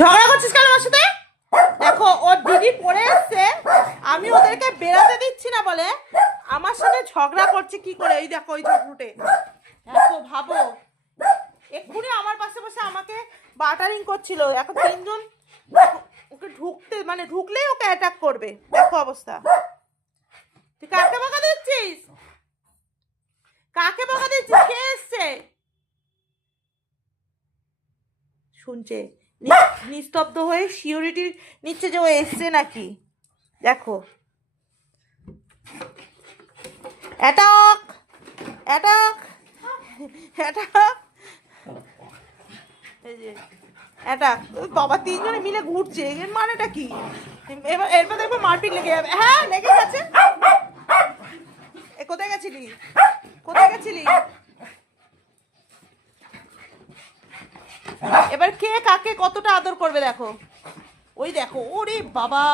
ঝগড়া করছিস কেন আমার সাথে? দেখো ওর দিদি পড়ে এসছে, আমি ওদেরকে বেরাতে দিচ্ছি না বলে আমার সাথে ঝগড়া করছে কি করে। এই দেখো ওই ঝগড়ুটে, দেখো ভাবো এক্ষুনি আমার পাশে বসে আমাকে বাটারিং করছিল। এখন তিনজন ওকে ঢুকতে মানে ঢুকলেই ওকে অ্যাটাক করবে। দেখো অবস্থা। তুই কাকে বকা দিচ্ছিস? কাকে বকা দিচ্ছিস? কে এসছে? শুনছে, নিস্তব্ধ হয়ে সিওরিটি নিচ্ছে যে ও এসছে নাকি। দেখো অ্যাটাক অ্যাটাক অ্যাটাক, এই যে অ্যাটাক। বাবা তিনজনে মিলে ঘুরছে, এর মানেটা কি? এবার এরপর দেখবো মারপিট লেগে যাবে। হ্যাঁ লেগে গেছে। এ কোথায় গেছিলি? কোথায় গেছিলি? এবার কে কাকে কতটা আদর করবে দেখো। ওই দেখো, ওরে বাবা।